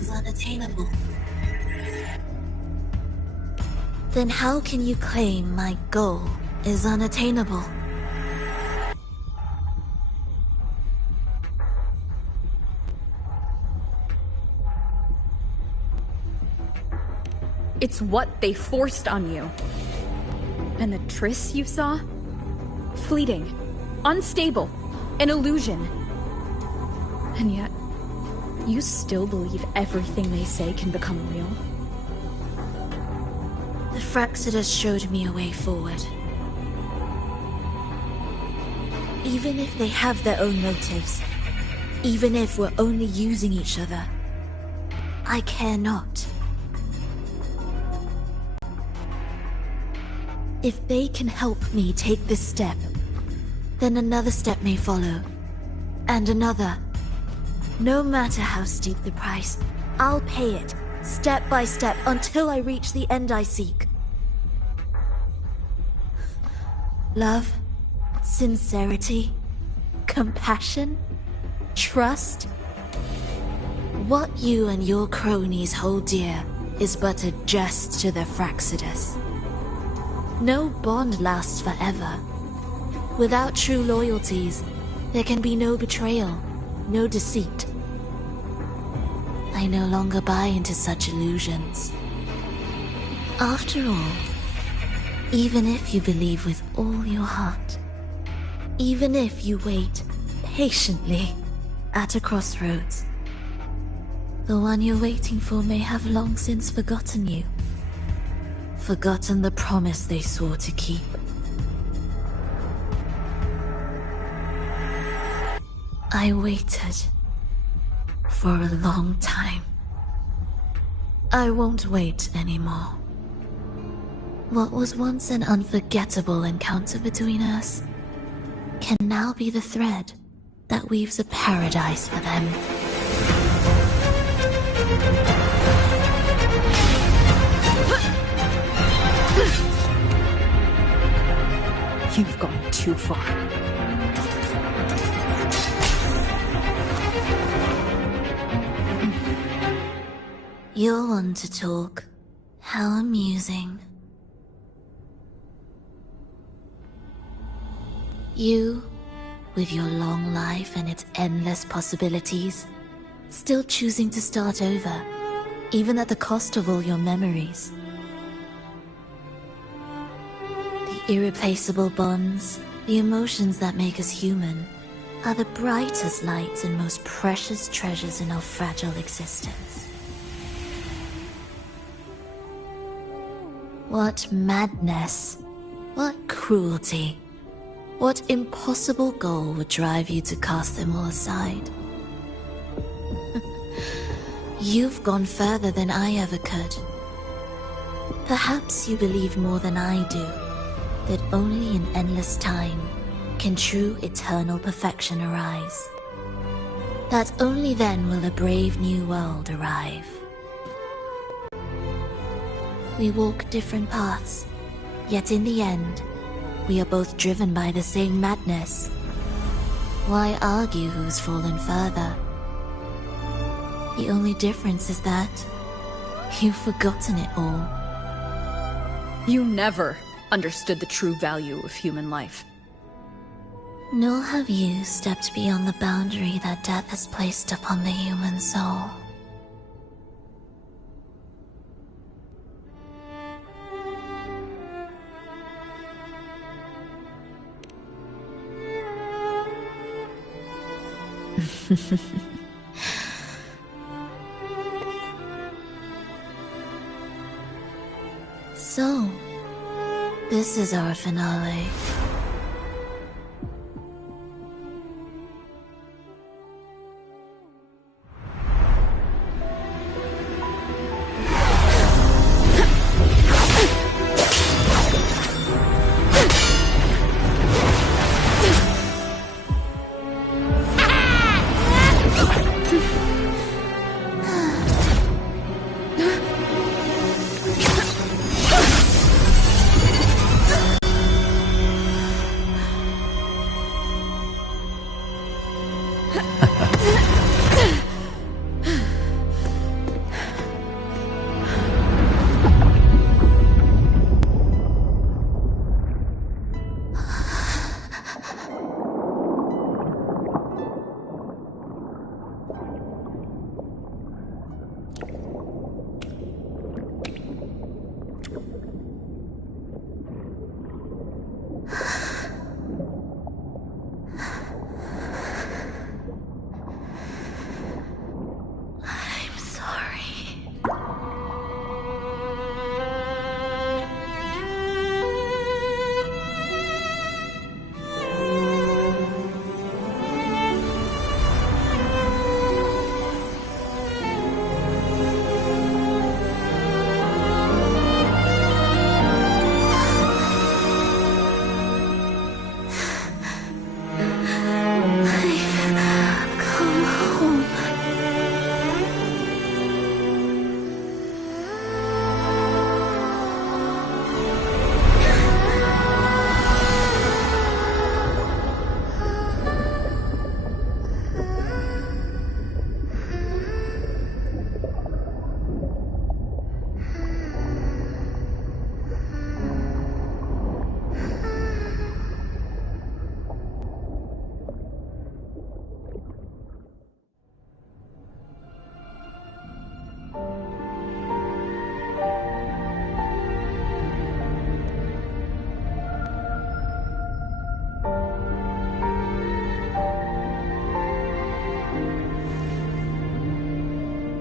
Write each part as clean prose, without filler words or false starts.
is unattainable. Then how can you claim my goal is unattainable? It's what they forced on you. And the tryst you saw? Fleeting, unstable, an illusion. And yet, you still believe everything they say can become real? The Fraxidus showed me a way forward. Even if they have their own motives, even if we're only using each other, I care not. If they can help me take this step, then another step may follow, and another. No matter how steep the price, I'll pay it, step by step, until I reach the end I seek. Love, sincerity, compassion, trust. What you and your cronies hold dear is but a jest to the Fraxidus. No bond lasts forever. Without true loyalties, there can be no betrayal, no deceit. I no longer buy into such illusions. After all, even if you believe with all your heart, even if you wait patiently at a crossroads, the one you're waiting for may have long since forgotten you. Forgotten the promise they swore to keep. I waited for a long time. I won't wait anymore. What was once an unforgettable encounter between us can now be the thread that weaves a paradise for them. You've gone too far. You're one to talk. How amusing. You, with your long life and its endless possibilities, still choosing to start over, even at the cost of all your memories. The irreplaceable bonds, the emotions that make us human, are the brightest lights and most precious treasures in our fragile existence. What madness, what cruelty, what impossible goal would drive you to cast them all aside? You've gone further than I ever could. Perhaps you believe more than I do, that only in endless time can true eternal perfection arise. That only then will a brave new world arrive. We walk different paths, yet in the end, we are both driven by the same madness. Why argue who's fallen further? The only difference is that you've forgotten it all. You never understood the true value of human life. Nor have you stepped beyond the boundary that death has placed upon the human soul. So, this is our finale. I'm sorry. I've come home.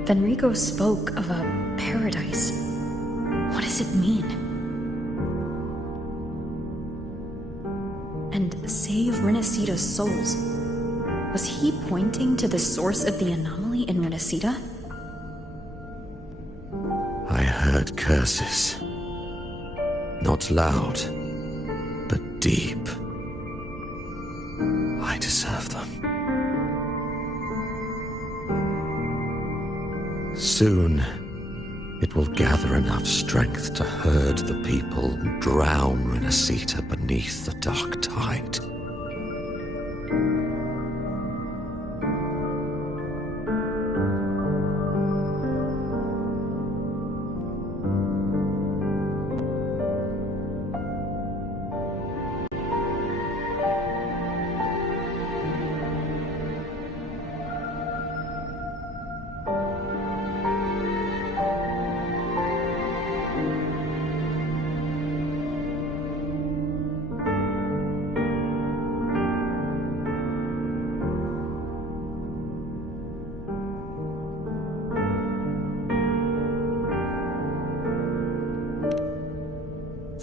Fenrico spoke of a paradise. What does it mean? And save Renacita's souls. Was he pointing to the source of the anomaly in Renacita? I heard curses. Not loud, but deep. I deserve them. Soon, it will gather enough strength to herd the people and drown Renacita beneath the dark tide.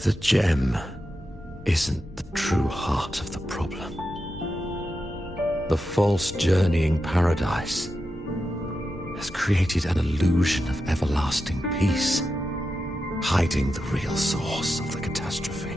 The gem isn't the true heart of the problem. The false journeying paradise has created an illusion of everlasting peace, hiding the real source of the catastrophe.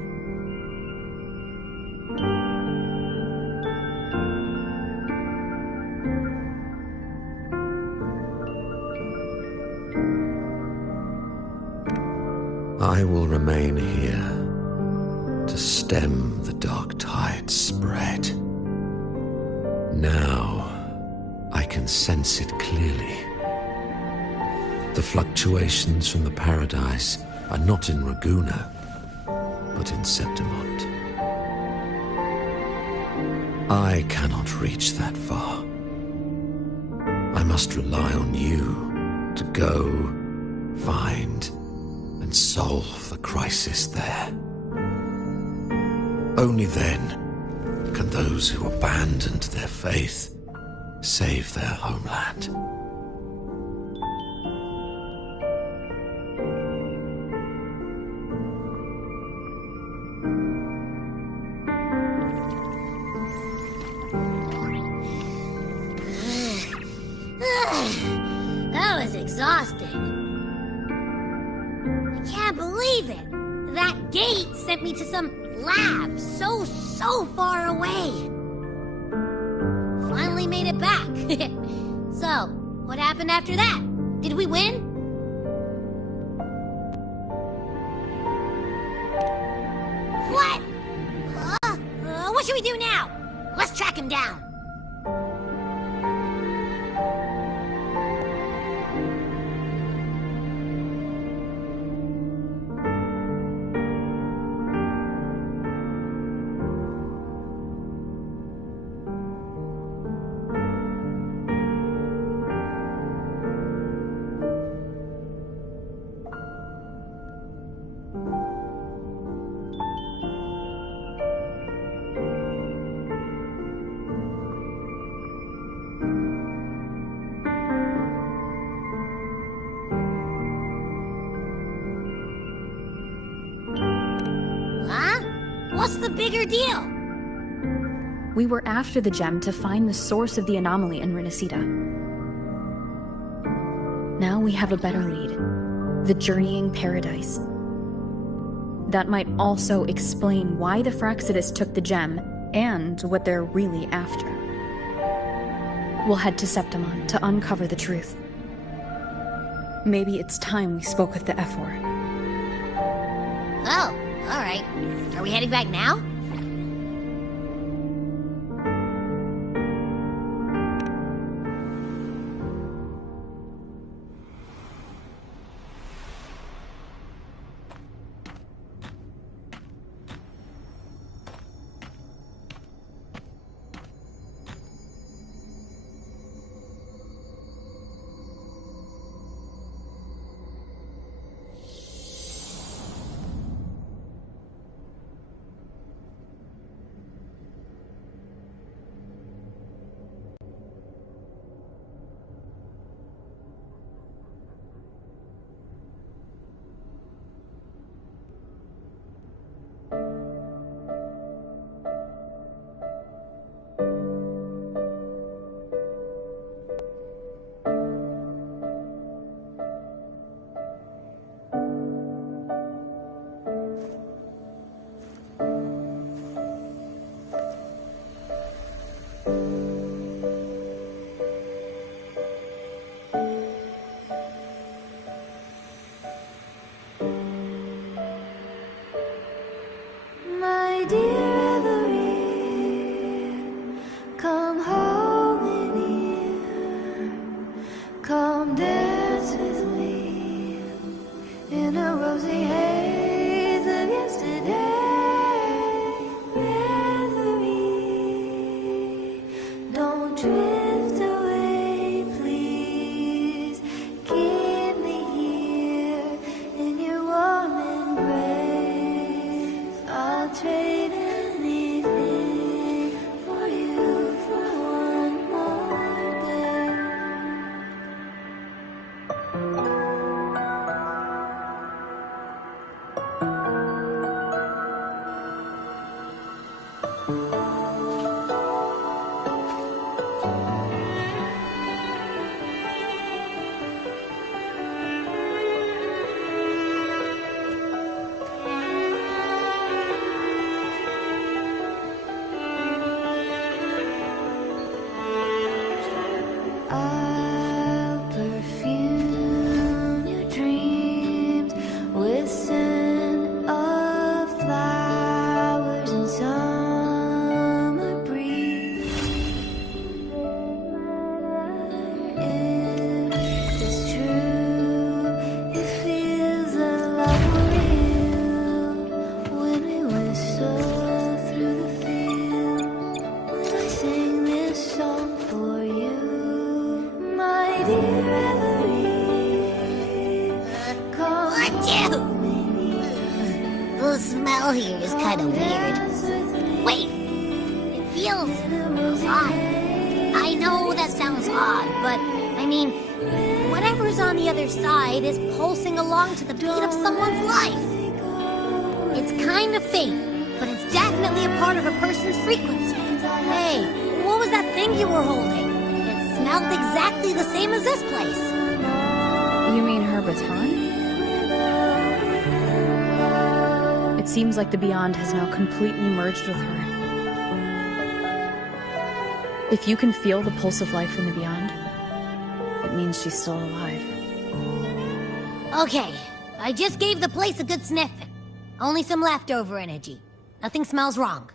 I will remain here to stem the dark tide's spread. Now, I can sense it clearly. The fluctuations from the paradise are not in Raguna, but in Septimont. I cannot reach that far. I must rely on you to go, find, and solve the crisis there. Only then can those who abandoned their faith save their homeland. That was exhausting. I can't believe it. That gate sent me to some lab so far away. Finally made it back. So, what happened after that? Did we win? What? What should we do now? Let's track him down. What's the bigger deal? We were after the gem to find the source of the anomaly in Renacida. Now we have a better lead. The journeying paradise. That might also explain why the Fraxidus took the gem, and what they're really after. We'll head to Septimon to uncover the truth. Maybe it's time we spoke with the Ephor. Oh, alright. Are we heading back now? My dear Every, come home in here. Come dance with me in a rosy haze of yesterday. Reverie, don't drift away, please. Keep me here in your warm embrace. I'll trade anything for you for one more day. I'll perfume your dreams with scent of flowers and summer breeze. If it's true, it feels a lot real when we whistle through the field. When I sing this song for you, my dear Every, come Achoo! home in here. The smell here is kind of weird. Wait! It feels odd. I know that sounds odd, but I mean, whatever's on the other side is pulsing along to the beat of someone's life. It's kind of faint, but it's definitely a part of a person's frequency. Hey, what was that thing you were holding? It smelled exactly the same as this place. You mean her baton? It seems like the Beyond has now completely merged with her. If you can feel the pulse of life in the Beyond, it means she's still alive. Okay, I just gave the place a good sniff. Only some leftover energy. Nothing smells wrong.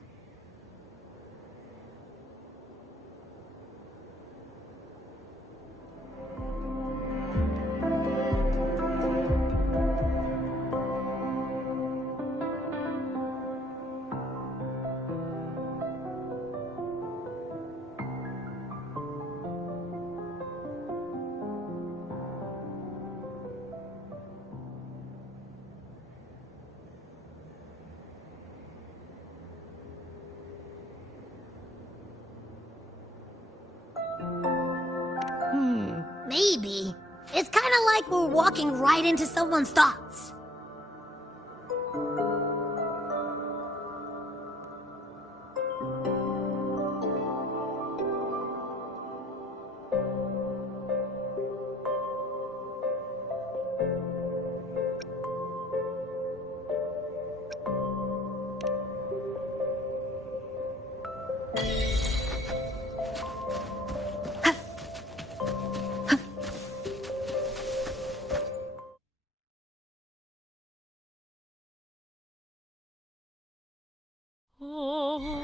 Maybe. It's kind of like we're walking right into someone's thoughts.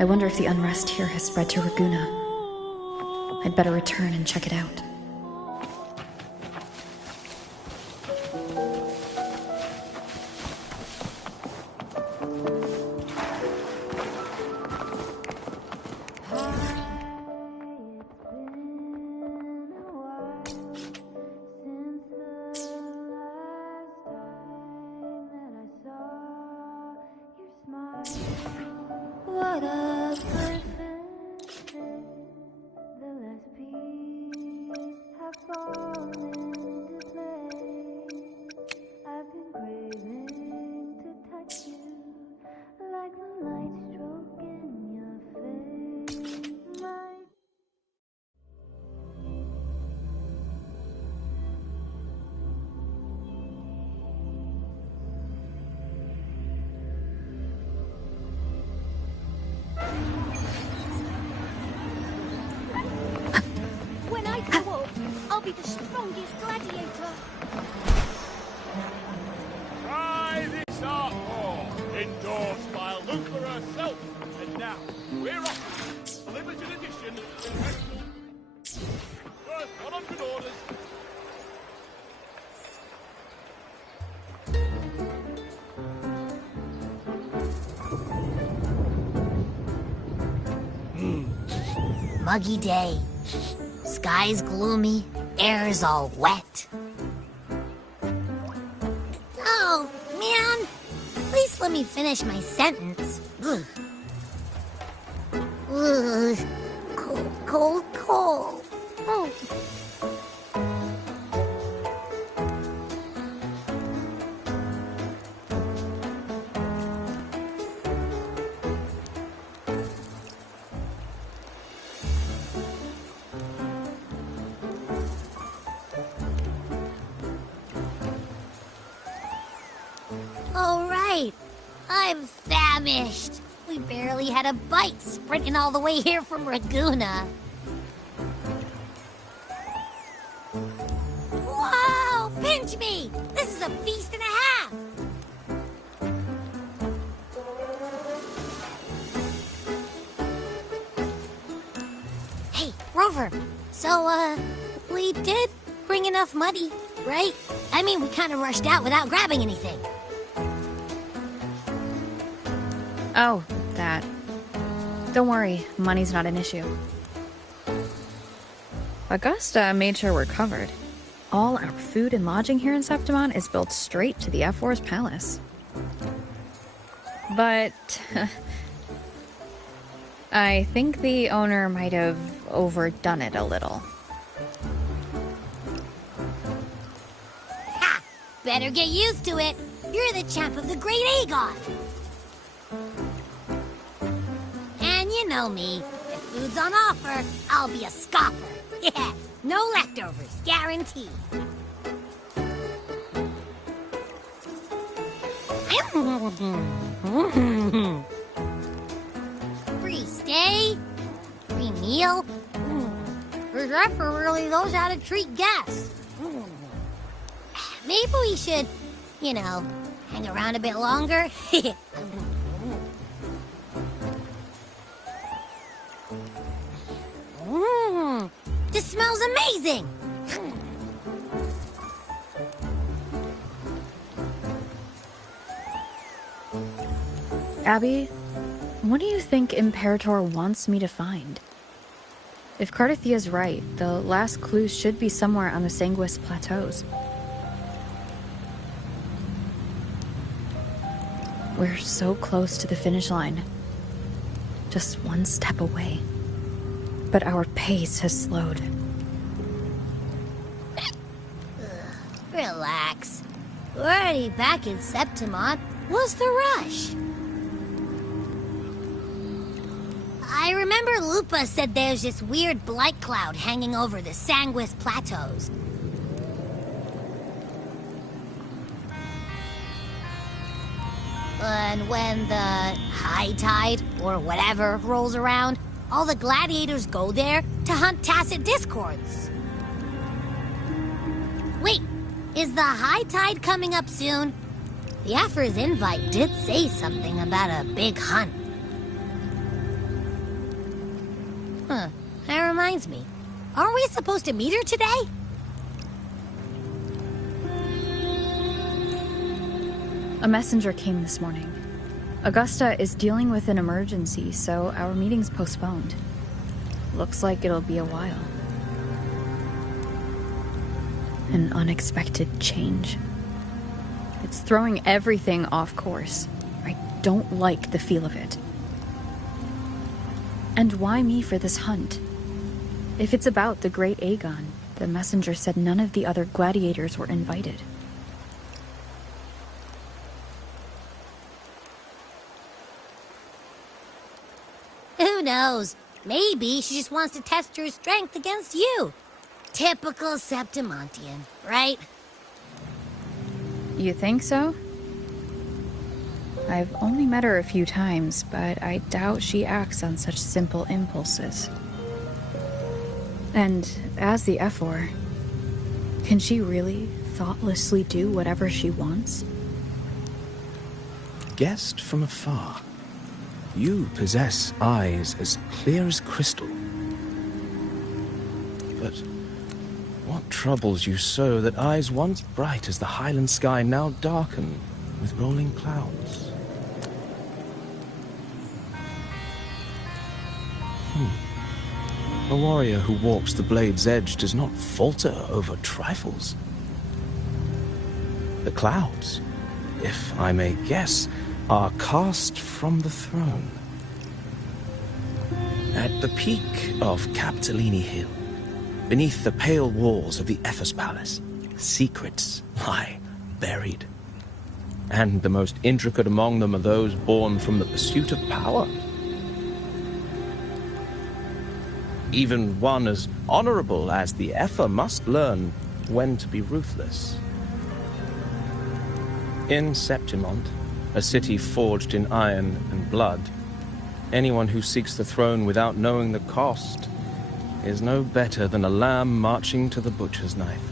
I wonder if the unrest here has spread to Raguna. I'd better return and check it out. What a perfect day. The last piece have fallen into place. I've been craving to touch you like the light stroke in your face. My When I grow up, I'll be the strongest gladiator. Try this art form, endorsed by Luther herself. And now, we're off. Limited edition. First 100 orders. Muggy day. Sky's gloomy, air's all wet. Oh, man. Please let me finish my sentence. Ugh. Ugh. Cold, cold, cold. Oh. All right. I'm famished. We barely had a bite sprinting all the way here from Raguna. Whoa! Pinch me! This is a feast and a half! Hey, Rover. So, we did bring enough money, right? I mean, we kind of rushed out without grabbing anything. Oh, that. Don't worry, money's not an issue. Augusta made sure we're covered. All our food and lodging here in Septimon is built straight to the F4's palace. But I think the owner might have overdone it a little. Ha! Better get used to it. You're the champ of the Great Aegon. And you know me. If food's on offer, I'll be a scoffer. Yeah, no leftovers, guaranteed. Free stay, free meal. The Zephyr really knows how to treat guests. Maybe we should, you know, hang around a bit longer. This smells amazing! Abby, what do you think Imperator wants me to find? If Cardathia's right, the last clues should be somewhere on the Sanguis Plateaus. We're so close to the finish line. Just one step away. But our pace has slowed. Relax. We're already back in Septimon. What's the rush? I remember Lupa said there's this weird blight cloud hanging over the Sanguis Plateaus. And when the high tide, or whatever, rolls around, all the gladiators go there to hunt tacit discords. Wait, is the high tide coming up soon? The Aphor's invite did say something about a big hunt. reminds me. Aren't we supposed to meet her today? A messenger came this morning. Augusta is dealing with an emergency, so our meeting's postponed. Looks like it'll be a while. An unexpected change. It's throwing everything off course. I don't like the feel of it. And why me for this hunt? If it's about the Great Aegon, the messenger said none of the other gladiators were invited. Who knows? Maybe she just wants to test her strength against you. Typical Septimontian, right? You think so? I've only met her a few times, but I doubt she acts on such simple impulses. And as the Ephor, can she really thoughtlessly do whatever she wants? Guessed from afar, you possess eyes as clear as crystal. But what troubles you so that eyes once bright as the highland sky now darken with rolling clouds? A warrior who walks the blade's edge does not falter over trifles. The clouds, if I may guess, are cast from the throne. At the peak of Capitolini Hill, beneath the pale walls of the Ephes Palace, secrets lie buried. And the most intricate among them are those born from the pursuit of power. Even one as honorable as the Ephor must learn when to be ruthless. In Septimont, a city forged in iron and blood, anyone who seeks the throne without knowing the cost is no better than a lamb marching to the butcher's knife.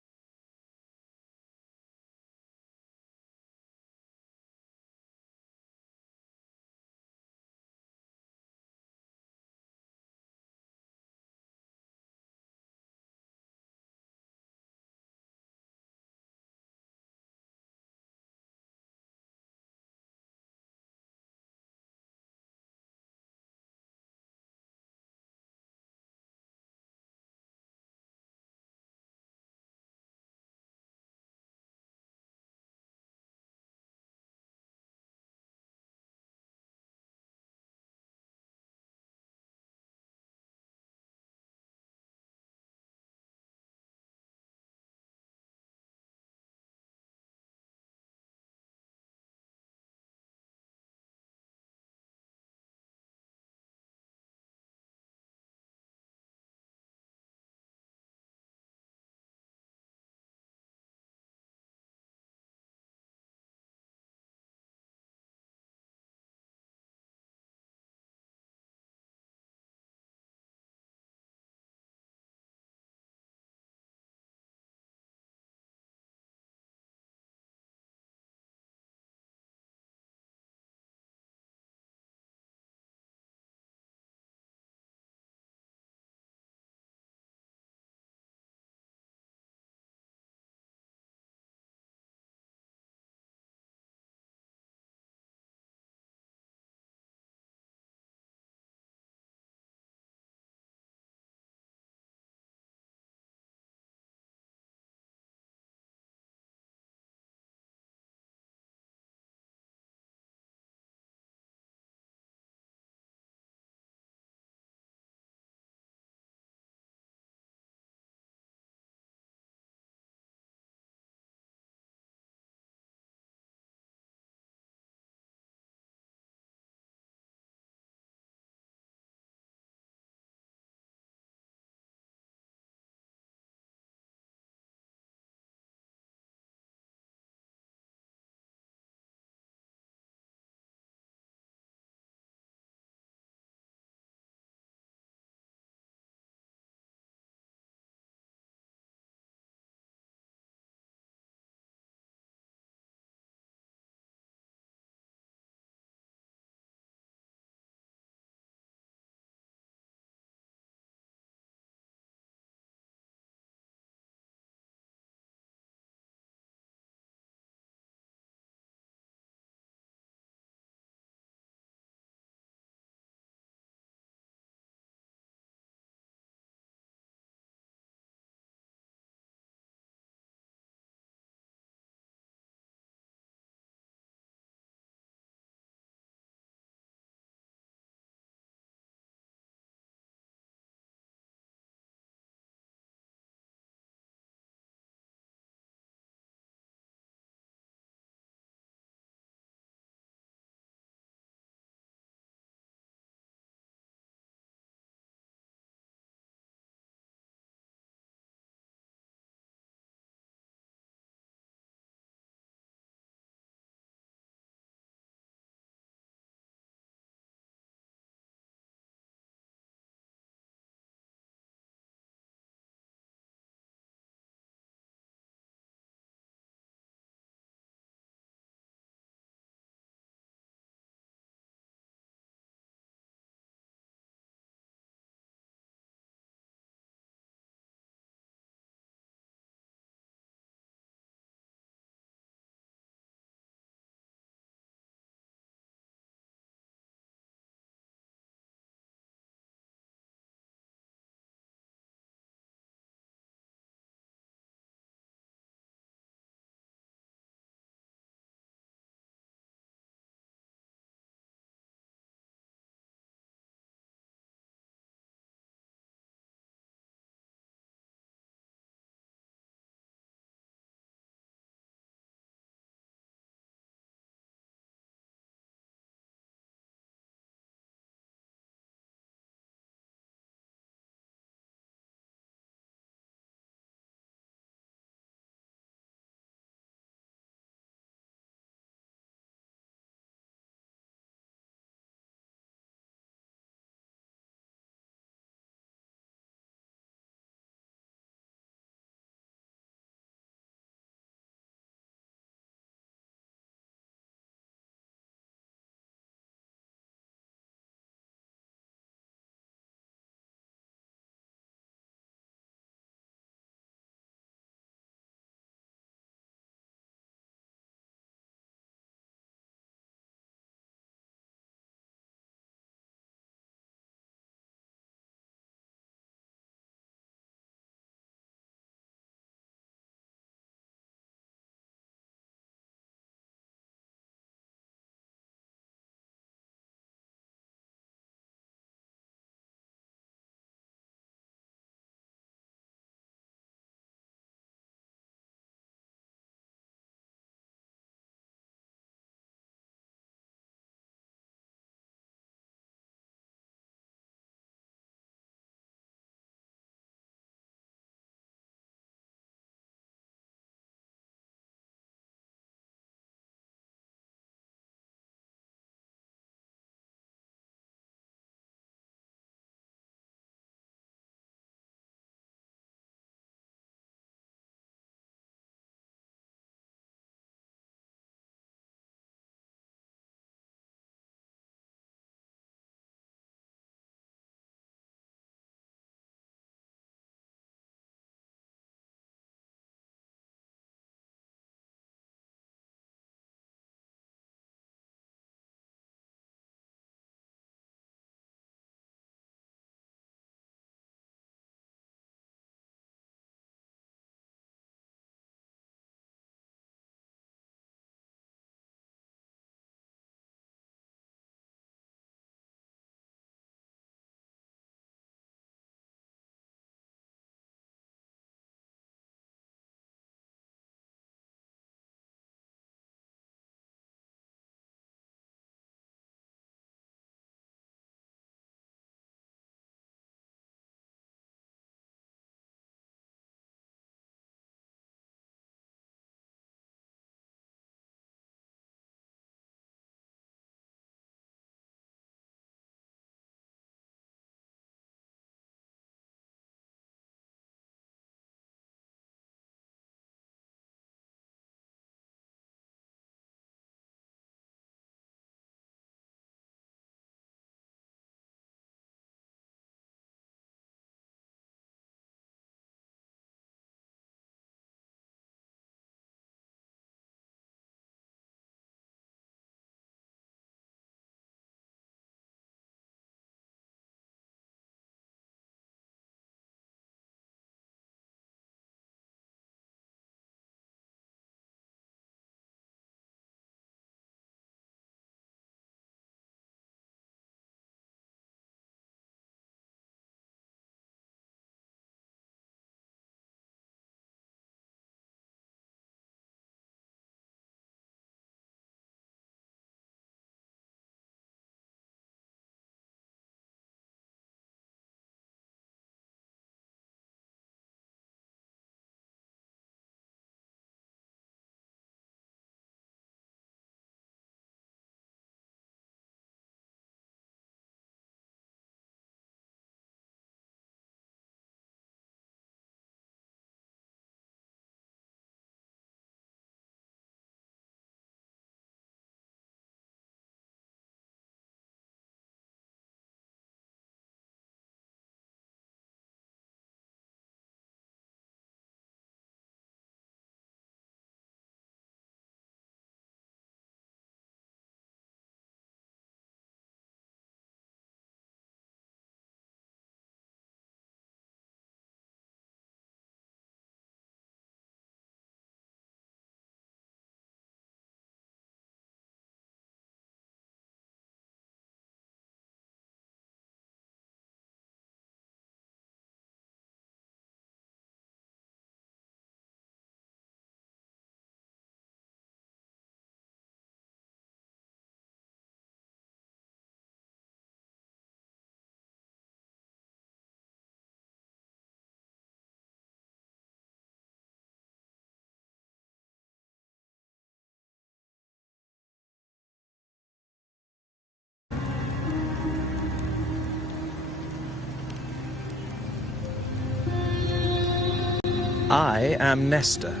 I am Nestor,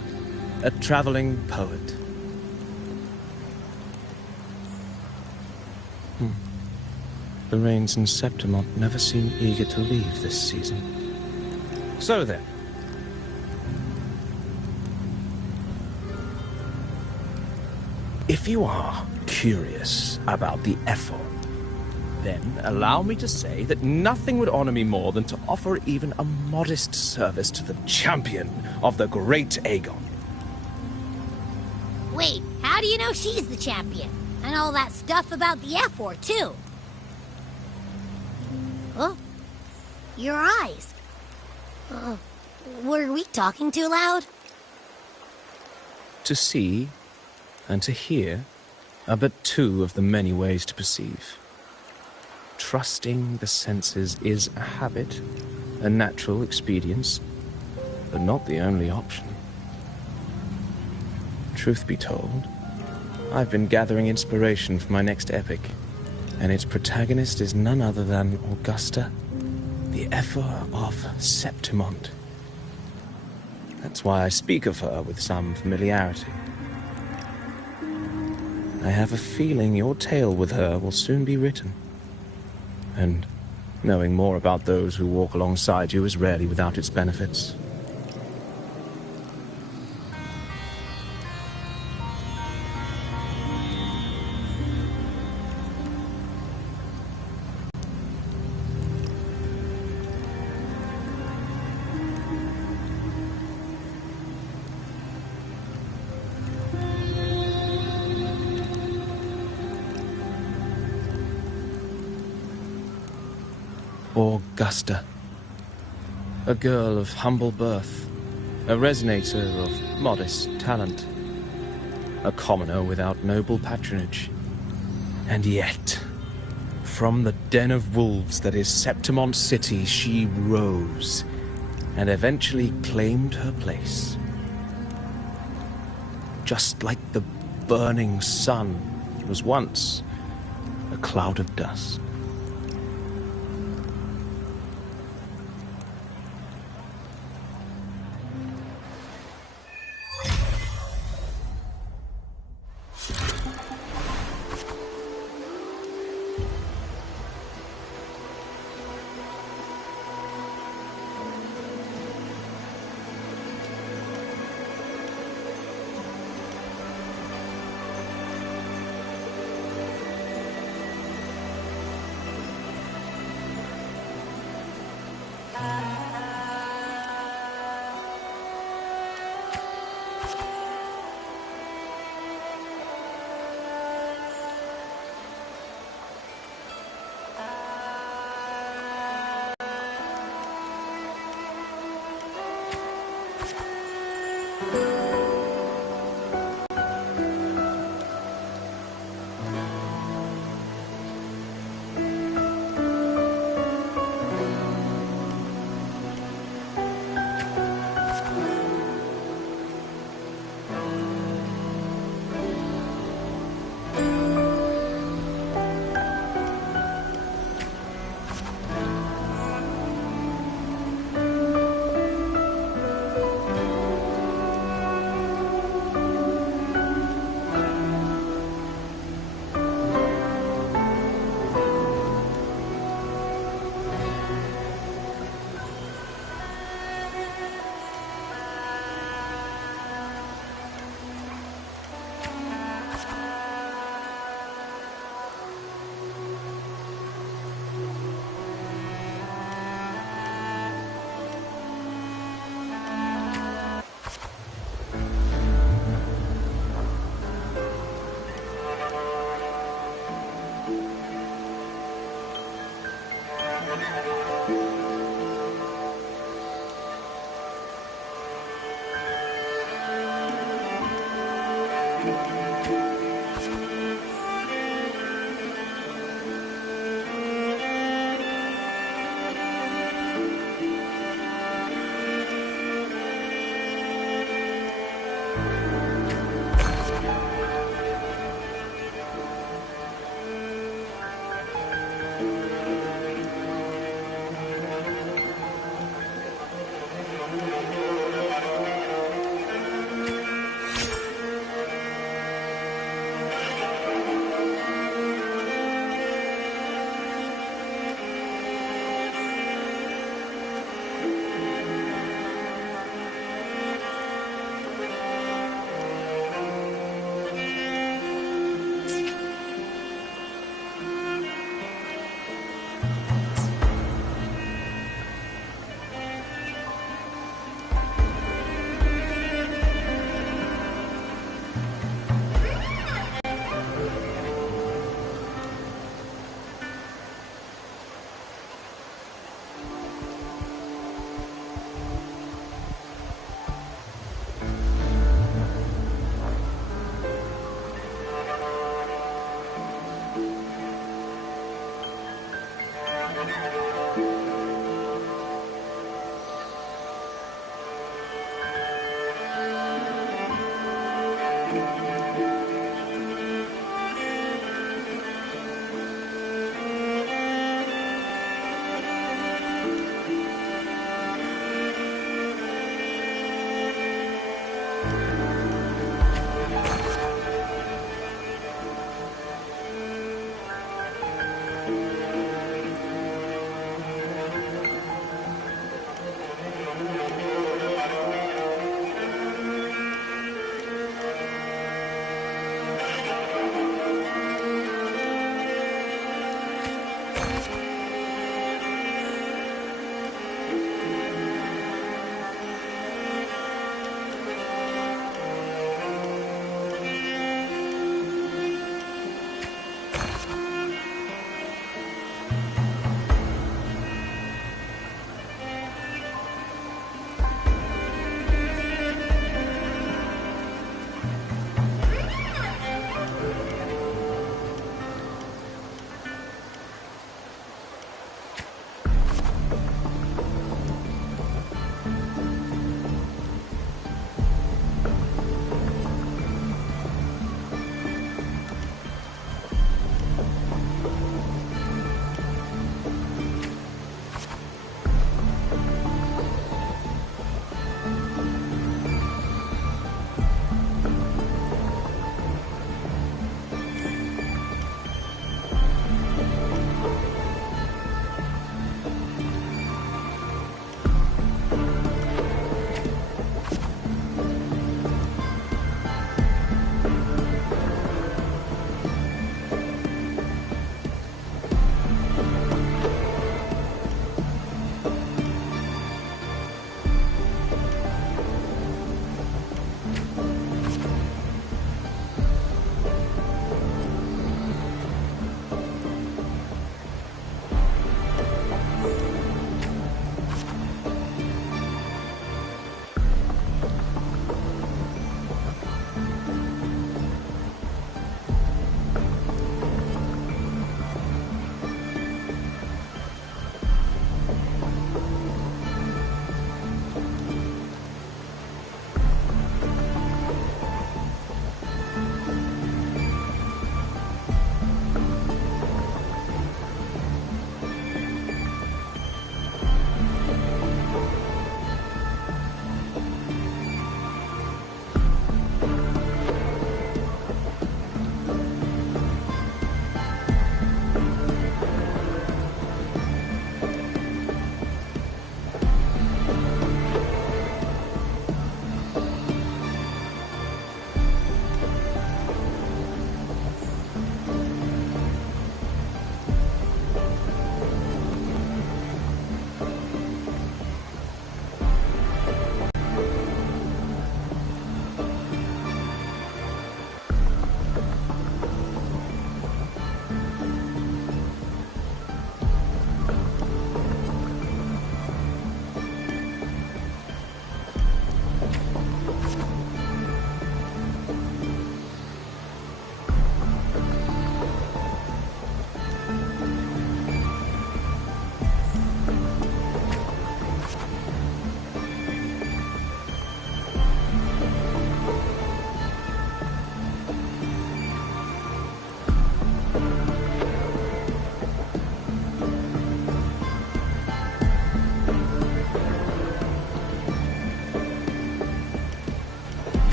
a traveling poet. The rains in Septimont never seem eager to leave this season. So then. If you are curious about the effort, then allow me to say that nothing would honor me more than to offer even a modest service to the champion of the great Aegon. Wait, how do you know she's the champion? And all that stuff about the F-War, too? Oh, your eyes. Were we talking too loud? To see and to hear are but two of the many ways to perceive. Trusting the senses is a habit, a natural expedience, but not the only option. Truth be told, I've been gathering inspiration for my next epic, and its protagonist is none other than Augusta, the Ephor of Septimont. That's why I speak of her with some familiarity. I have a feeling your tale with her will soon be written. And knowing more about those who walk alongside you is rarely without its benefits. Augusta, a girl of humble birth, a resonator of modest talent, a commoner without noble patronage. And yet, from the den of wolves that is Septimont City, she rose and eventually claimed her place. Just like the burning sun was once a cloud of dust.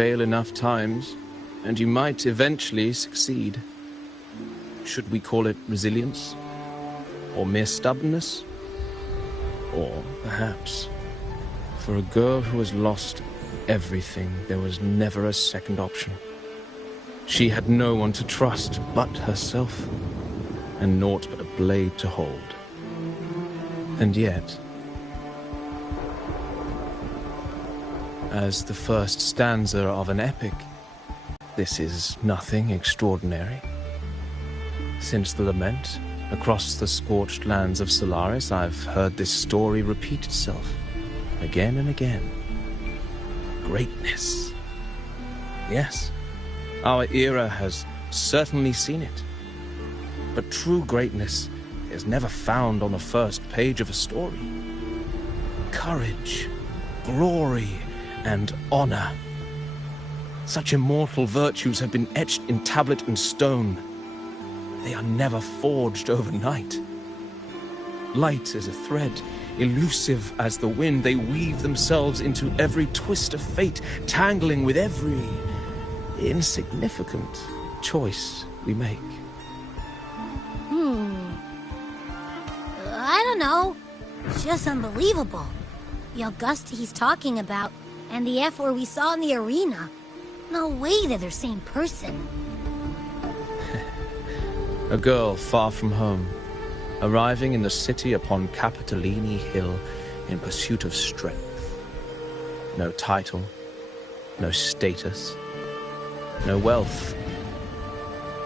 fail enough times, and you might eventually succeed. Should we call it resilience? Or mere stubbornness? Or perhaps, for a girl who has lost everything, there was never a second option. She had no one to trust but herself, and naught but a blade to hold. And yet, as the first stanza of an epic, this is nothing extraordinary. Since the lament, across the scorched lands of Solaris, I've heard this story repeat itself, again and again. Greatness. Yes, our era has certainly seen it. But true greatness is never found on the first page of a story. Courage, glory, and honor. Such immortal virtues have been etched in tablet and stone. They are never forged overnight. Light as a thread, elusive as the wind, they weave themselves into every twist of fate, tangling with every insignificant choice we make. I don't know. It's just unbelievable. The Augusta he's talking about, and the F-word we saw in the arena. No way they're the same person. A girl far from home, arriving in the city upon Capitolini Hill in pursuit of strength. No title, no status, no wealth.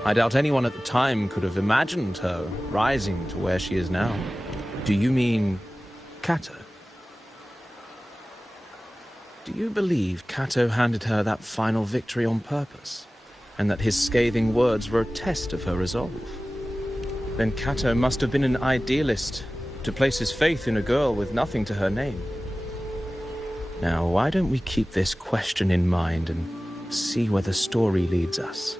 I doubt anyone at the time could have imagined her rising to where she is now. Do you mean Kato? Do you believe Kato handed her that final victory on purpose, and that his scathing words were a test of her resolve? Then Kato must have been an idealist, to place his faith in a girl with nothing to her name. Now, why don't we keep this question in mind and see where the story leads us?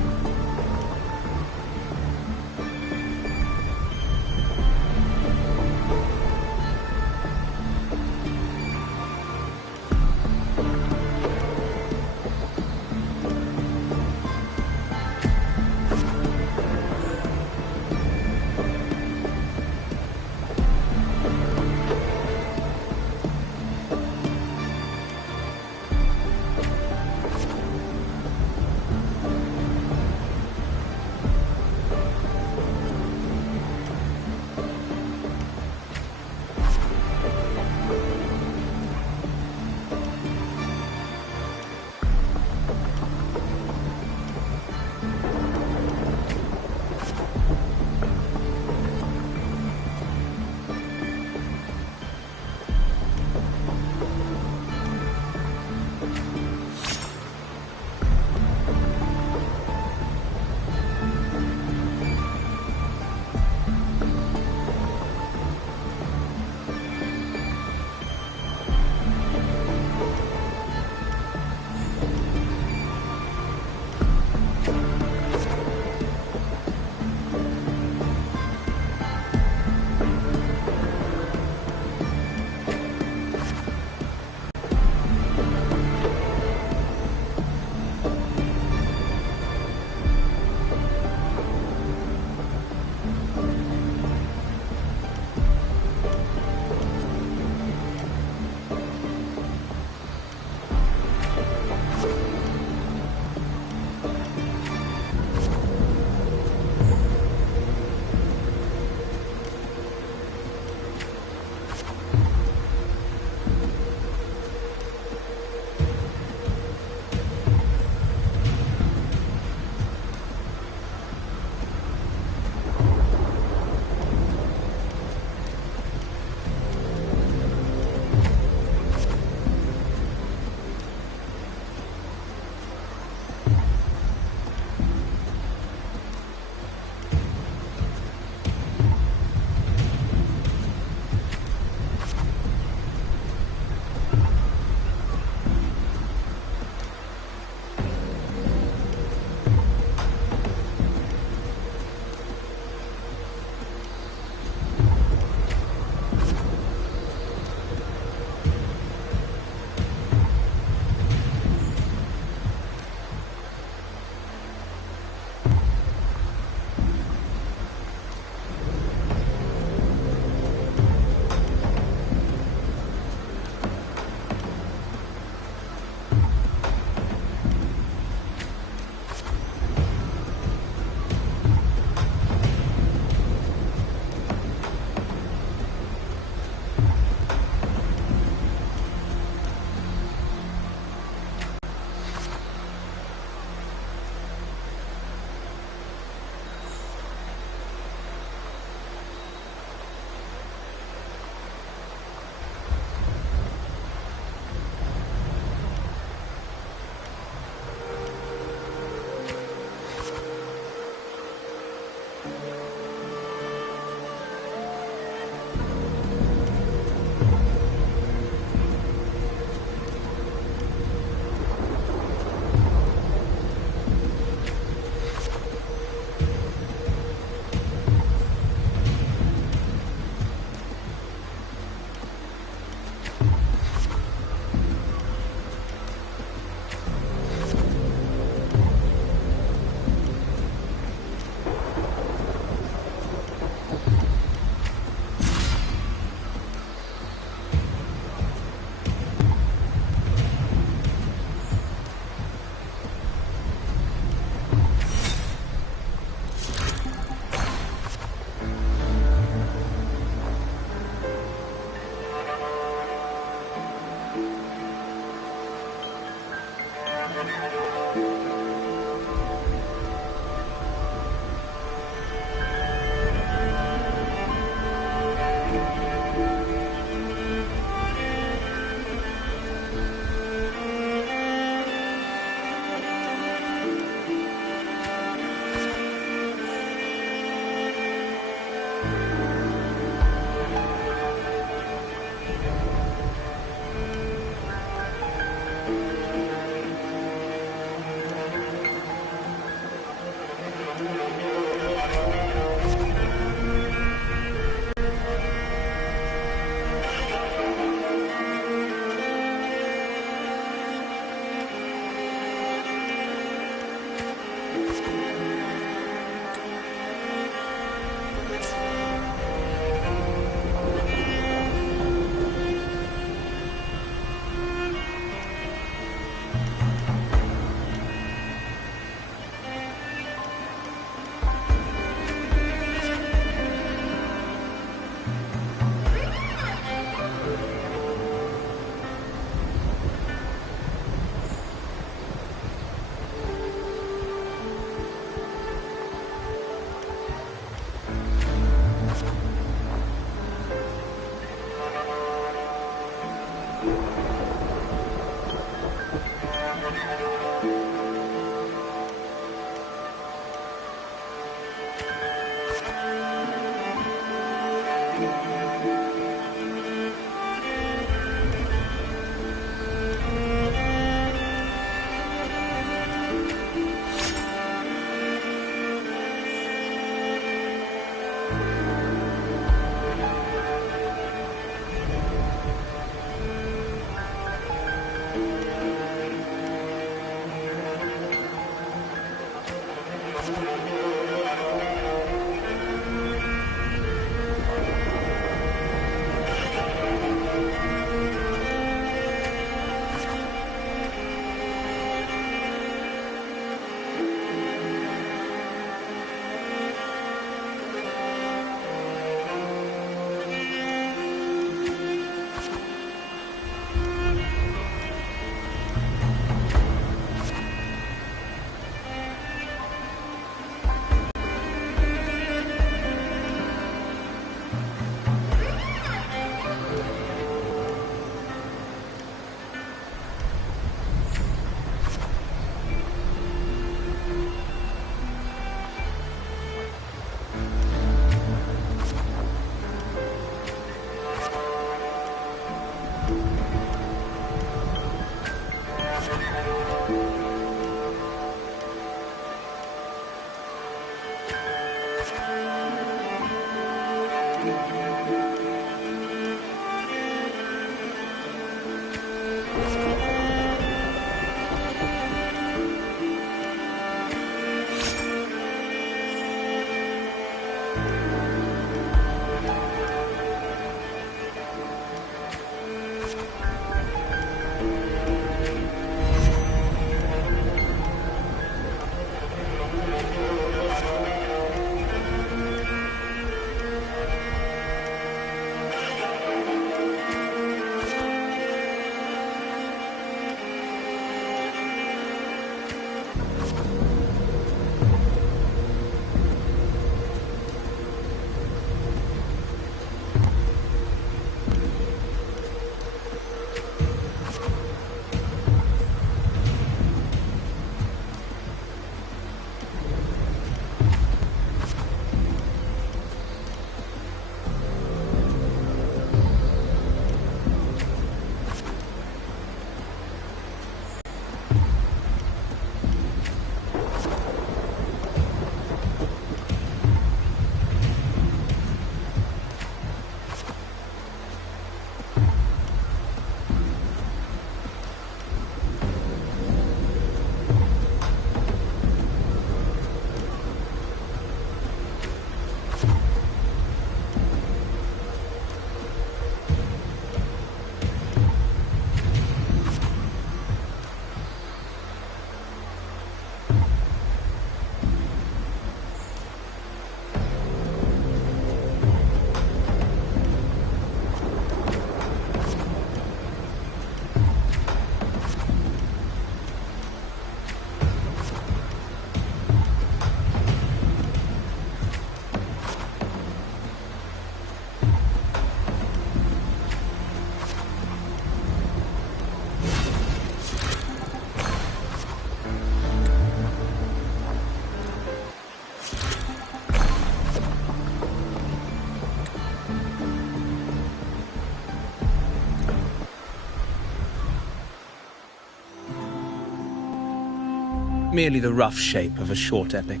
merely the rough shape of a short epic.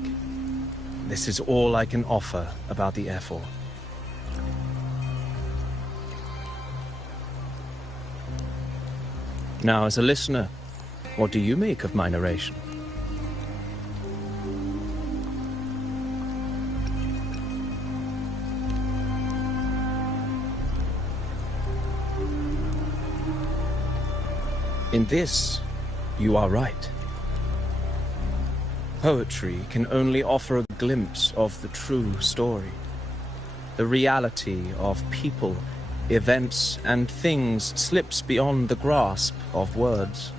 This is all I can offer about the Ephor. Now, as a listener, what do you make of my narration? In this, you are right. Poetry can only offer a glimpse of the true story. The reality of people, events, and things slips beyond the grasp of words.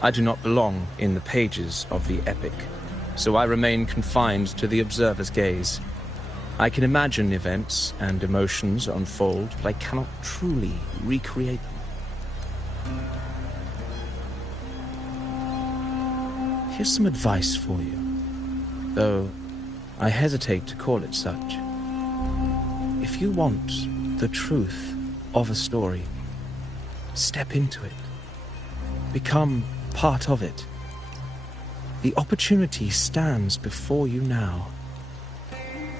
I do not belong in the pages of the epic, so I remain confined to the observer's gaze. I can imagine events and emotions unfold, but I cannot truly recreate them. Here's some advice for you, though I hesitate to call it such. If you want the truth of a story, step into it. Become part of it. The opportunity stands before you now.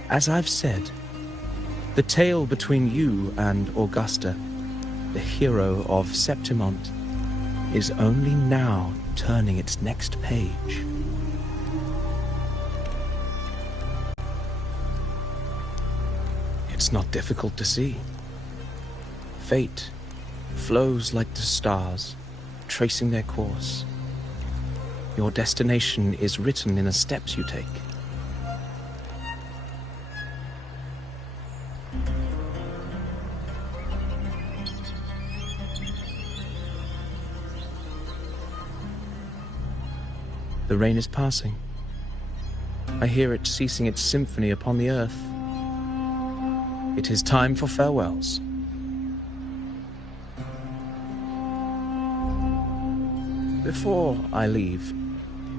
As I've said, the tale between you and Augusta, the hero of Septimont, is only now turning its next page. It's not difficult to see. Fate flows like the stars, tracing their course. Your destination is written in the steps you take. The rain is passing. I hear it ceasing its symphony upon the earth. It is time for farewells. Before I leave,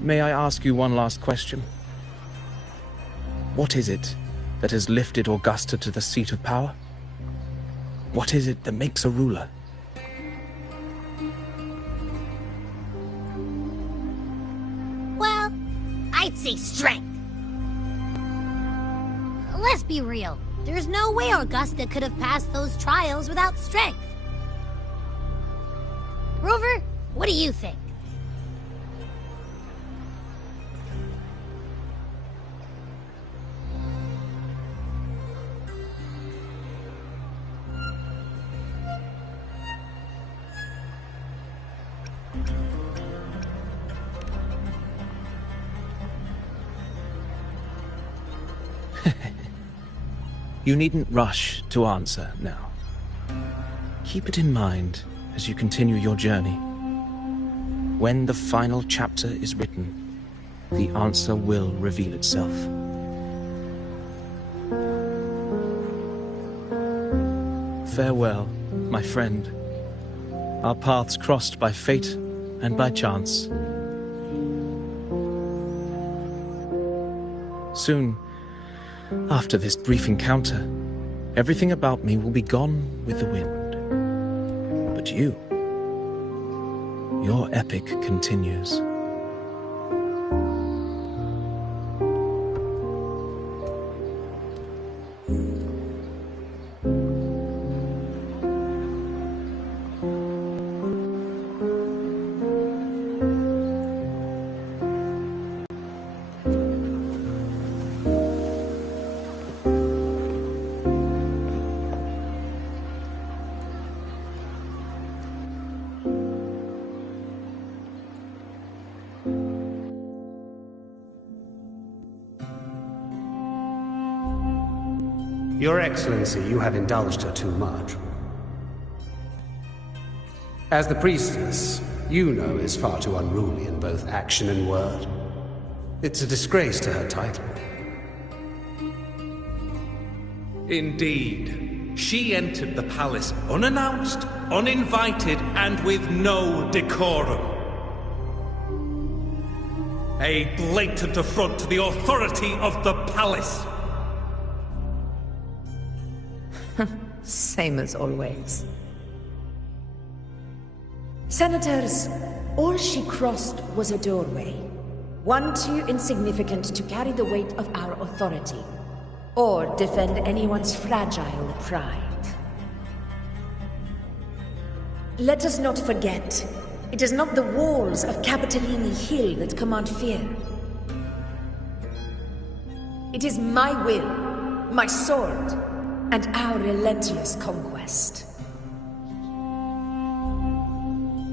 may I ask you one last question? What is it that has lifted Augusta to the seat of power? What is it that makes a ruler? Well, I'd say strength. Let's be real. There's no way Augusta could have passed those trials without strength. Rover, what do you think? You needn't rush to answer now. Keep it in mind as you continue your journey. When the final chapter is written, the answer will reveal itself. Farewell, my friend. Our paths crossed by fate and by chance. Soon, after this brief encounter, everything about me will be gone with the wind. But you, your epic continues. Your Excellency, you have indulged her too much. As the priestess, Yuno is far too unruly in both action and word. It's a disgrace to her title. Indeed. She entered the palace unannounced, uninvited, and with no decorum. A blatant affront to the authority of the palace. Same as always. Senators, all she crossed was a doorway. One too insignificant to carry the weight of our authority, or defend anyone's fragile pride. Let us not forget, it is not the walls of Capitolini Hill that command fear. It is my will, my sword, and our relentless conquest.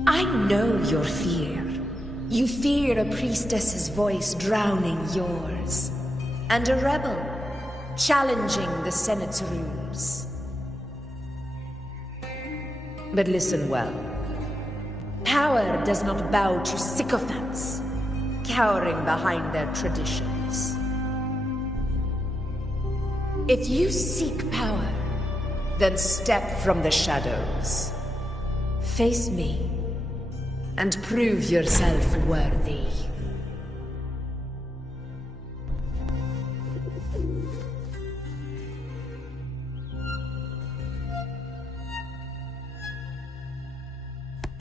I know your fear. You fear a priestess's voice drowning yours, and a rebel challenging the Senate's rules. But listen well. Power does not bow to sycophants, cowering behind their traditions. If you seek power, then step from the shadows. Face me, and prove yourself worthy.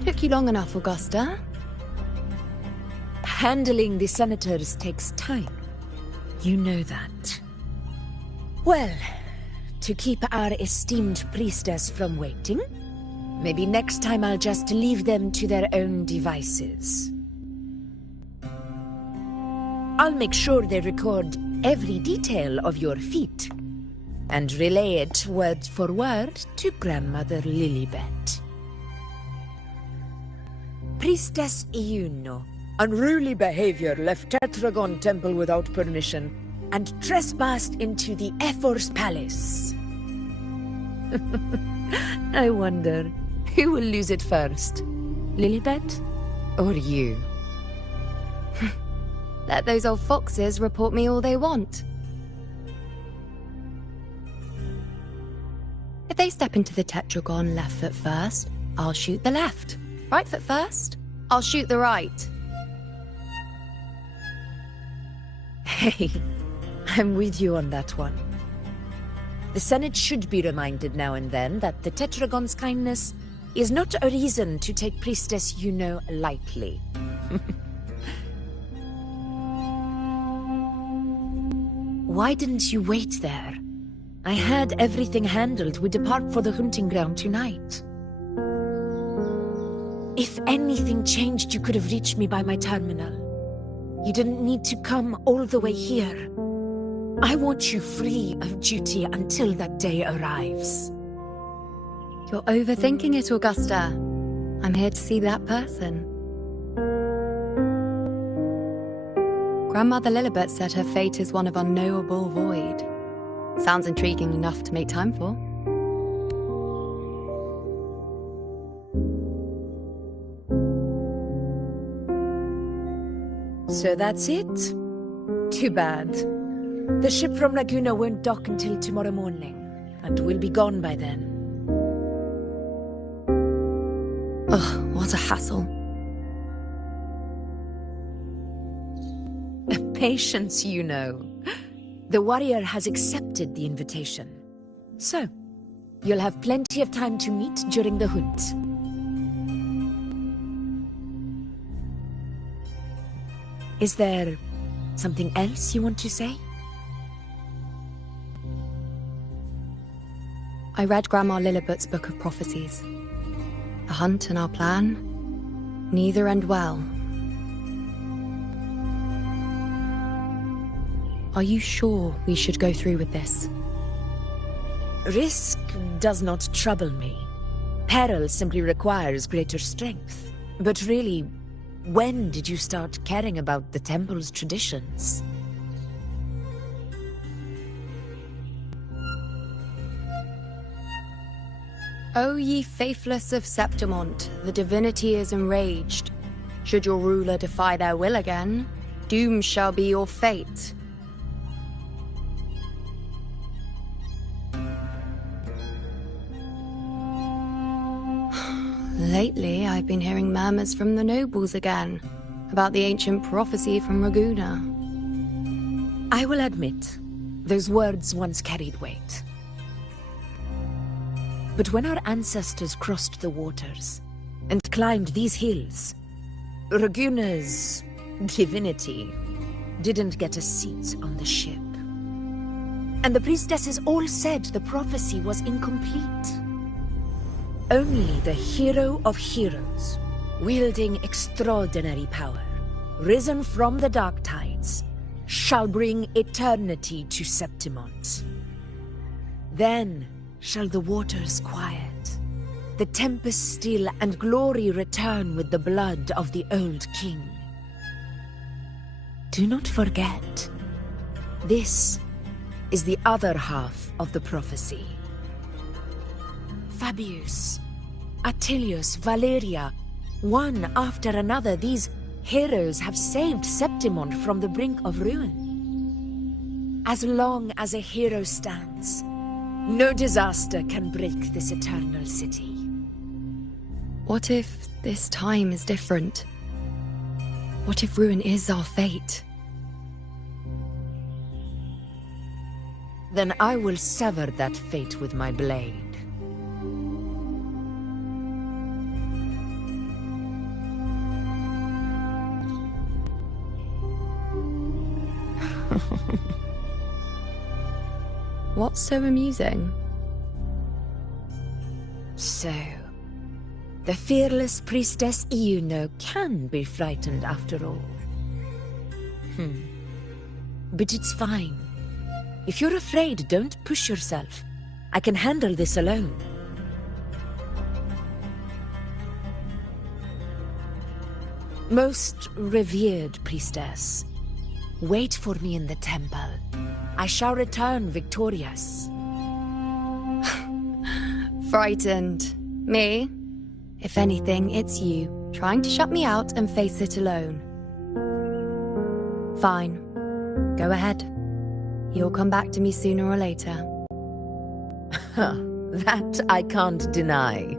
Took you long enough, Augusta. Handling the senators takes time. You know that. Well, to keep our esteemed priestess from waiting, maybe next time I'll just leave them to their own devices. I'll make sure they record every detail of your feat, and relay it word for word to Grandmother Lilibet. Priestess Iuno, unruly behavior, left Tetragon Temple without permission, and trespassed into the Ephor's Palace. I wonder, who will lose it first? Lilibet or you? Let those old foxes report me all they want. If they step into the Tetragon left foot first, I'll shoot the left. Right foot first, I'll shoot the right. Hey, I'm with you on that one. The Senate should be reminded now and then that the Tetragon's kindness is not a reason to take Priestess Yuno lightly. Why didn't you wait there? I had everything handled. We depart for the hunting ground tonight. If anything changed, you could have reached me by my terminal. You didn't need to come all the way here. I want you free of duty until that day arrives. You're overthinking it, Augusta. I'm here to see that person. Grandmother Lilibet said her fate is one of unknowable void. Sounds intriguing enough to make time for. So that's it? Too bad. The ship from Laguna won't dock until tomorrow morning, and we'll be gone by then. Ugh, what a hassle. Patience, you know. The warrior has accepted the invitation. So, you'll have plenty of time to meet during the hunt. Is there something else you want to say? I read Grandma Lilibet's Book of Prophecies. The hunt and our plan, neither end well. Are you sure we should go through with this? Risk does not trouble me. Peril simply requires greater strength. But really, when did you start caring about the temple's traditions? O ye faithless of Septimont, the divinity is enraged. Should your ruler defy their will again, doom shall be your fate. Lately, I've been hearing murmurs from the nobles again, about the ancient prophecy from Raguna. I will admit, those words once carried weight. But when our ancestors crossed the waters and climbed these hills, Raguna's divinity didn't get a seat on the ship. And the priestesses all said the prophecy was incomplete. Only the hero of heroes, wielding extraordinary power, risen from the dark tides, shall bring eternity to Septimont. Then shall the waters quiet, the tempest still, and glory return with the blood of the old king. Do not forget, this is the other half of the prophecy. Fabius, Attilius, Valeria, one after another, these heroes have saved Septimont from the brink of ruin. As long as a hero stands, no disaster can break this eternal city. What if this time is different? What if ruin is our fate? Then I will sever that fate with my blade. What's so amusing? So, the fearless priestess Iuno can be frightened after all. But it's fine. If you're afraid, don't push yourself. I can handle this alone. Most revered priestess, wait for me in the temple. I shall return victorious. Frightened. Me? If anything, it's you, trying to shut me out and face it alone. Fine. Go ahead. You'll come back to me sooner or later. That I can't deny.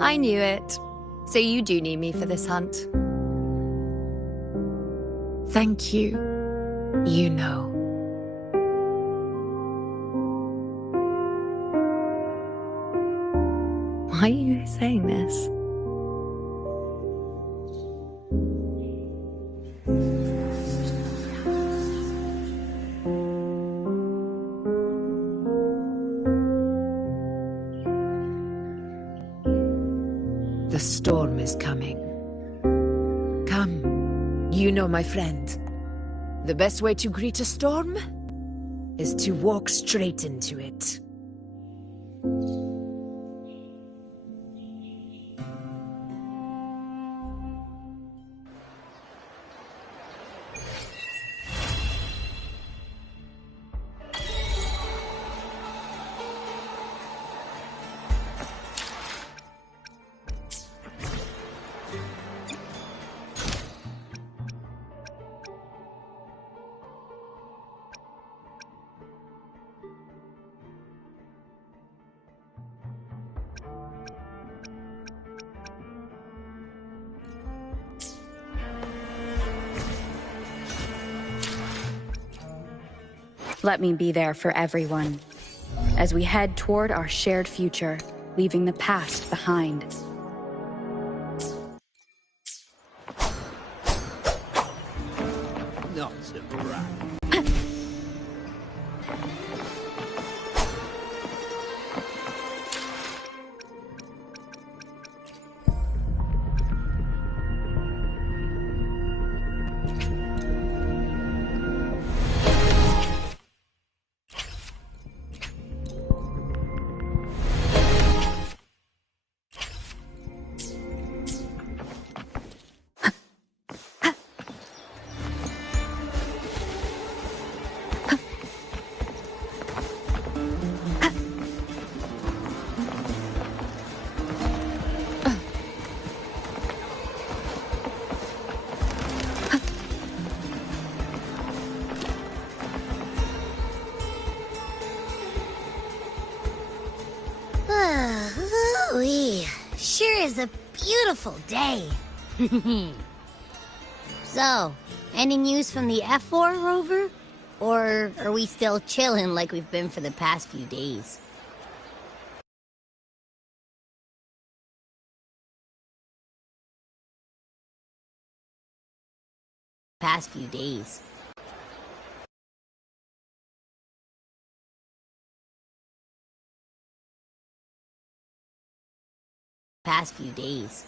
I knew it. So you do need me for this hunt. Thank you. You know. Why are you saying this? The storm is coming. Come, you know, my friend. The best way to greet a storm is to walk straight into it. Let me be there for everyone, as we head toward our shared future, leaving the past behind. Not to brag. Ooh-wee. Sure is a beautiful day. So, any news from the F4 rover? Or are we still chilling like we've been for the past few days? Past few days. Past few days.